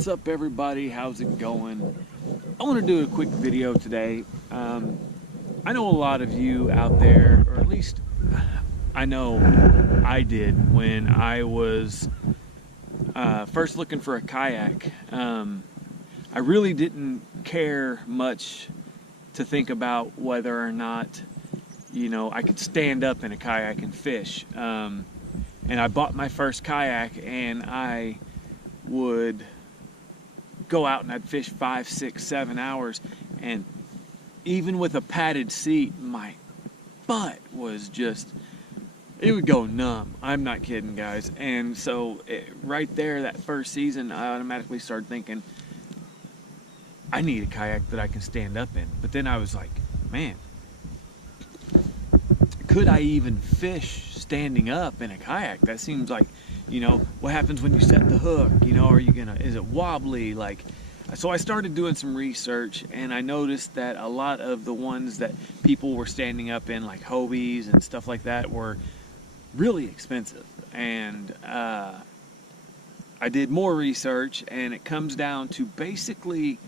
What's up, everybody? How's it going? I want to do a quick video today. I know a lot of you out there, or at least I know I did when I was first looking for a kayak. I really didn't care much to think about whether or not, I could stand up in a kayak and fish. And I bought my first kayak, and I would go out and I'd fish 5, 6, 7 hours, and even with a padded seat, my butt was just, it would go numb. I'm not kidding, guys. And so right there, that first season, I automatically started thinking, I need a kayak that I can stand up in. But then I was like, man, could I even fish standing up in a kayak? That seems like, what happens when you set the hook? Is it wobbly? So I started doing some research, and I noticed that a lot of the ones that people were standing up in, like Hobies and stuff like that, were really expensive. And I did more research, and it comes down to basically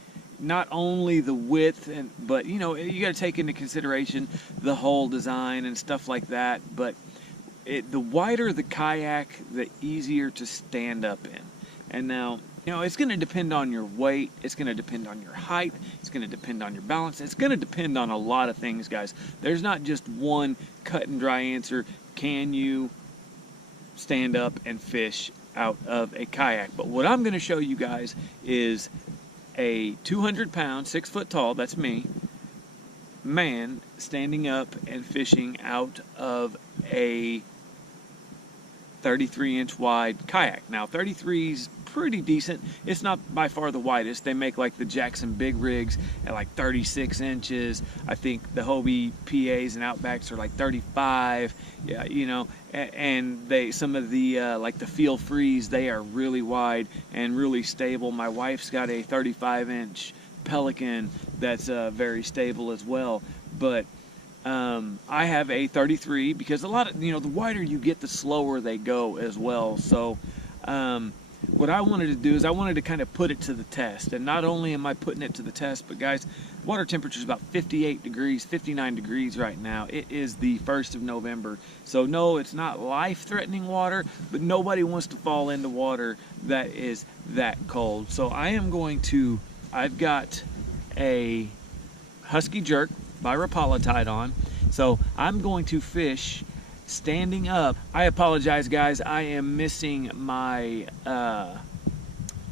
not only the width, but you got to take into consideration the hull design and stuff like that. But the wider the kayak, the easier to stand up in. And now, it's going to depend on your weight, it's going to depend on your height, it's going to depend on your balance, it's going to depend on a lot of things, guys. There's not just one cut and dry answer. Can you stand up and fish out of a kayak? But what I'm going to show you guys is a 200-pound, 6 foot tall, that's me, man standing up and fishing out of a 33-inch wide kayak. Now 33 is pretty decent. It's not by far the widest. They make like the Jackson big rigs at like 36 inches. I think the Hobie PAs and Outbacks are like 35. Yeah, and some of the like the Feel Frees, they are really wide and really stable. My wife's got a 35-inch Pelican that's very stable as well. But I have a 33 because a lot of, the wider you get, the slower they go as well. So what I wanted to do is I wanted to kind of put it to the test. And not only am I putting it to the test, but guys, water temperature is about 58 degrees, 59 degrees right now. It is the 1st of November. So no, it's not life-threatening water, but nobody wants to fall into water that is that cold. So I've got a Husky Jerk by Rapala tied on. So I'm going to fish standing up. I apologize, guys. I am missing my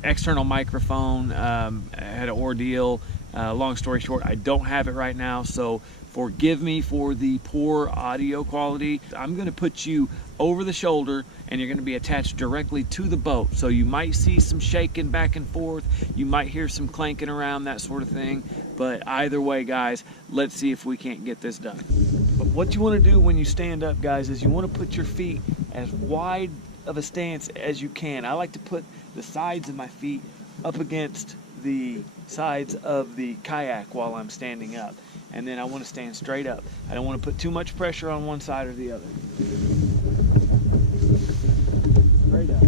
external microphone. I had an ordeal. Long story short, I don't have it right now, so forgive me for the poor audio quality. I'm going to put you over the shoulder, and you're going to be attached directly to the boat. So you might see some shaking back and forth. You might hear some clanking around, that sort of thing. But either way, guys, let's see if we can't get this done. But what you want to do when you stand up, guys, is you want to put your feet as wide of a stance as you can. I like to put the sides of my feet up against the sides of the kayak while I'm standing up. And then I want to stand straight up. I don't want to put too much pressure on one side or the other. Straight up.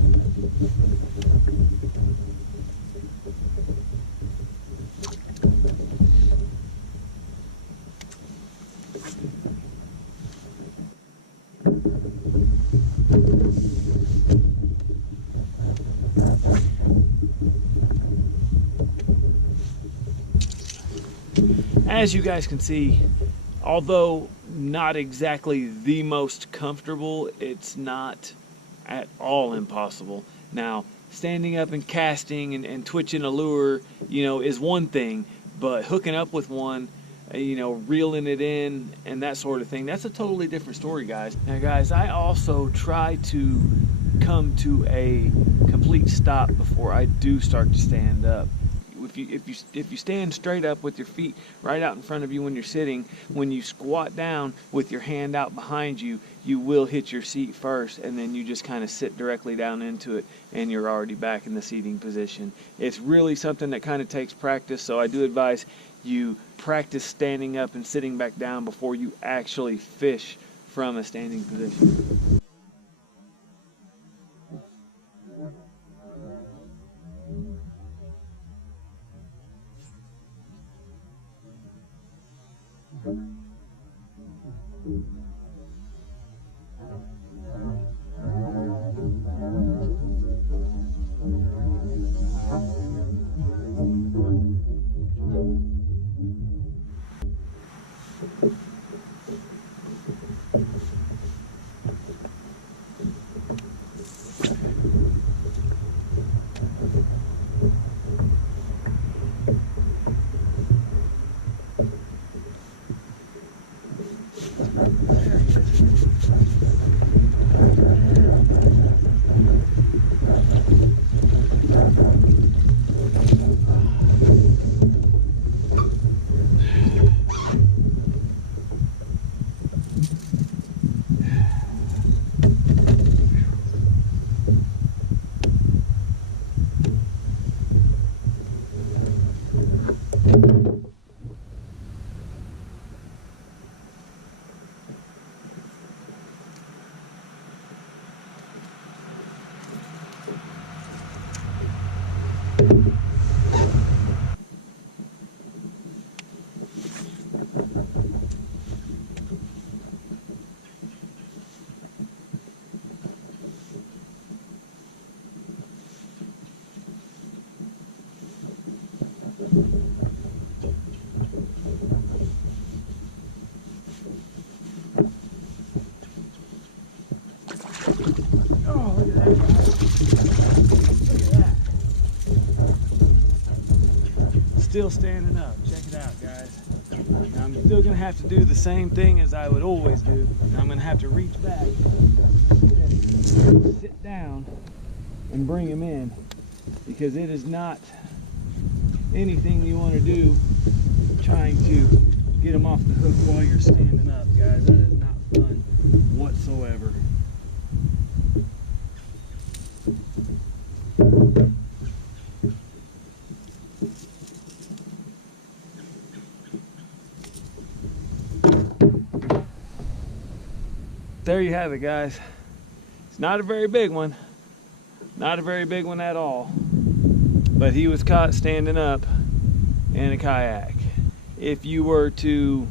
As you guys can see, although not exactly the most comfortable, it's not at all impossible. Now, standing up and casting and twitching a lure, is one thing, but hooking up with one, reeling it in and that sort of thing, that's a totally different story, guys. Now, guys, I also try to come to a complete stop before I do start to stand up. If you stand straight up with your feet right out in front of you when you're sitting, when you squat down with your hand out behind you, you will hit your seat first, and then you just kind of sit directly down into it, and you're already back in the seating position. It's really something that kind of takes practice, so I do advise you practice standing up and sitting back down before you actually fish from a standing position. Oh, look at that, guys. Look at that. Still standing up. Check it out, guys. Now, I'm still going to have to do the same thing as I would always do. I'm going to have to reach back, sit down, and bring him in, because it is not anything you want to do trying to get him off the hook while you're standing up, guys. That is not fun whatsoever. There you have it, guys. It's not a very big one. Not a very big one at all. But he was caught standing up in a kayak. If you were to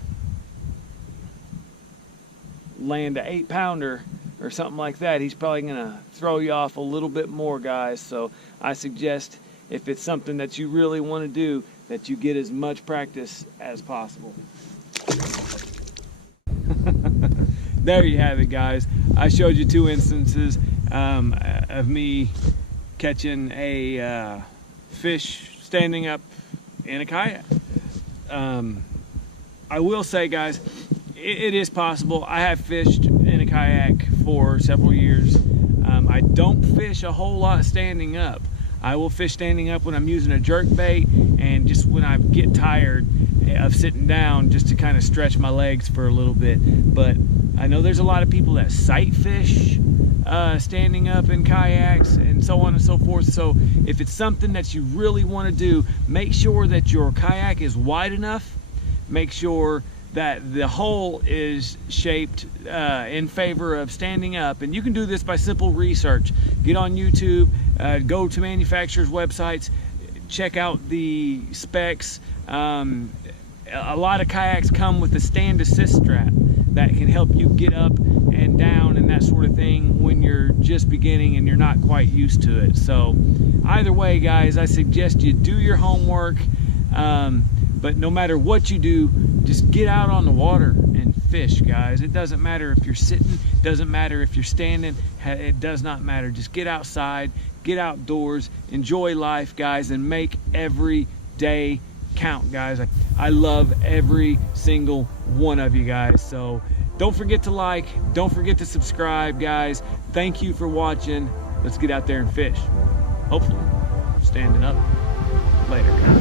land an 8-pounder or something like that, he's probably gonna throw you off a little bit more, guys. So I suggest, if it's something that you really want to do, that you get as much practice as possible. There you have it, guys. I showed you 2 instances of me catching a fish standing up in a kayak. I will say, guys, it is possible. I have fished in a kayak for several years. I don't fish a whole lot standing up. I will fish standing up when I'm using a jerk bait, and just when I get tired of sitting down, just to kind of stretch my legs for a little bit. But I know there's a lot of people that sight fish standing up in kayaks and so on and so forth. So if it's something that you really want to do, make sure that your kayak is wide enough. Make sure that the hull is shaped in favor of standing up. And you can do this by simple research. Get on YouTube, go to manufacturers' websites, check out the specs. A lot of kayaks come with a stand assist strap that can help you get up and down and that sort of thing when you're just beginning and you're not quite used to it. So either way, guys, I suggest you do your homework. But no matter what you do, just get out on the water and fish, guys. It doesn't matter if you're sitting, doesn't matter if you're standing, it does not matter. Just get outside, get outdoors, enjoy life, guys, and make every day count, guys. I love every single one of you guys. So don't forget to like, don't forget to subscribe, guys. Thank you for watching. Let's get out there and fish. Hopefully, standing up. Later, guys.